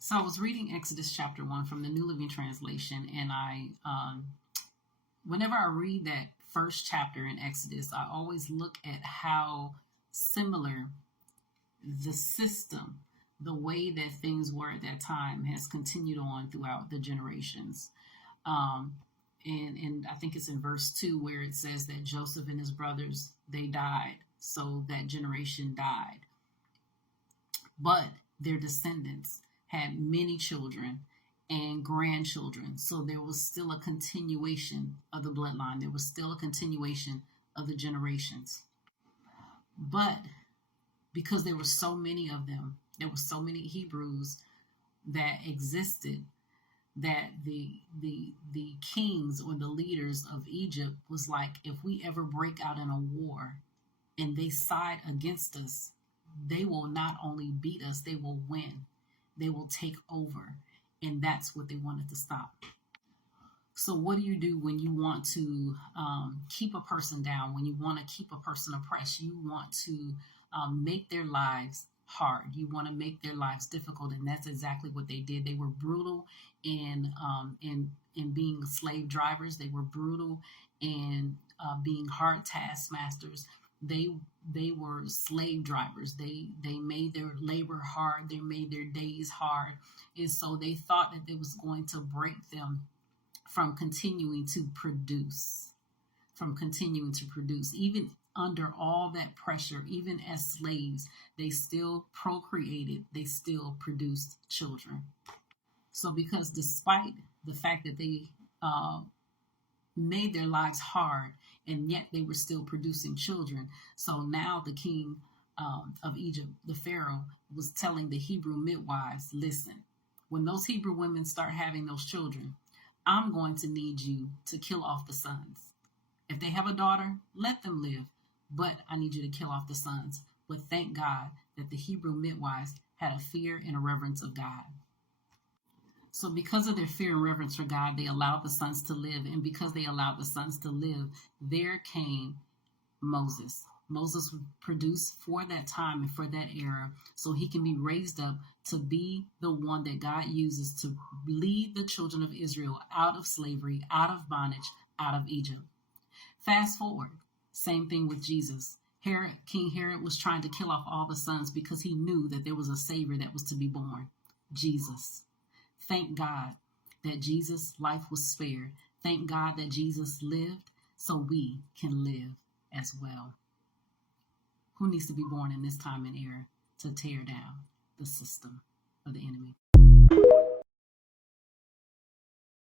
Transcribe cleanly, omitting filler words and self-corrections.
So I was reading Exodus chapter 1 from the New Living Translation, and whenever I read that first chapter in Exodus, I always look at how similar the system, the way that things were at that time, has continued on throughout the generations. Um, and I think it's in verse 2 where it says that Joseph and his brothers, they died. So that generation died. But their descendants had many children and grandchildren. So there was still a continuation of the bloodline. There was still a continuation of the generations. But because there were so many of them, there were so many Hebrews that existed, that the kings or the leaders of Egypt was like, if we ever break out in a war and they side against us, they will not only beat us, they will win. They will take over. And that's what they wanted to stop. So what do you do when you want to keep a person down, when you want to keep a person oppressed? You want to make their lives hard. You want to make their lives difficult. And that's exactly what they did. They were brutal in being slave drivers. They were brutal in being hard taskmasters. They were slave drivers. They made their labor hard. They made their days hard. And so they thought that it was going to break them from continuing to produce, Even under all that pressure, even as slaves, they still procreated, they still produced children. So because despite the fact that they made their lives hard, and yet they were still producing children. So now the king of Egypt, the Pharaoh, was telling the Hebrew midwives, listen, when those Hebrew women start having those children, I'm going to need you to kill off the sons. If they have a daughter, let them live, but I need you to kill off the sons. But thank God that the Hebrew midwives had a fear and a reverence of God. So because of their fear and reverence for God, they allowed the sons to live. And because they allowed the sons to live, there came Moses. Moses was produced for that time and for that era, so he can be raised up to be the one that God uses to lead the children of Israel out of slavery, out of bondage, out of Egypt. Fast forward, same thing with Jesus. King Herod was trying to kill off all the sons because he knew that there was a Savior that was to be born, Jesus. Thank God that Jesus' life was spared. Thank God that Jesus lived so we can live as well. Who needs to be born in this time and era to tear down the system of the enemy?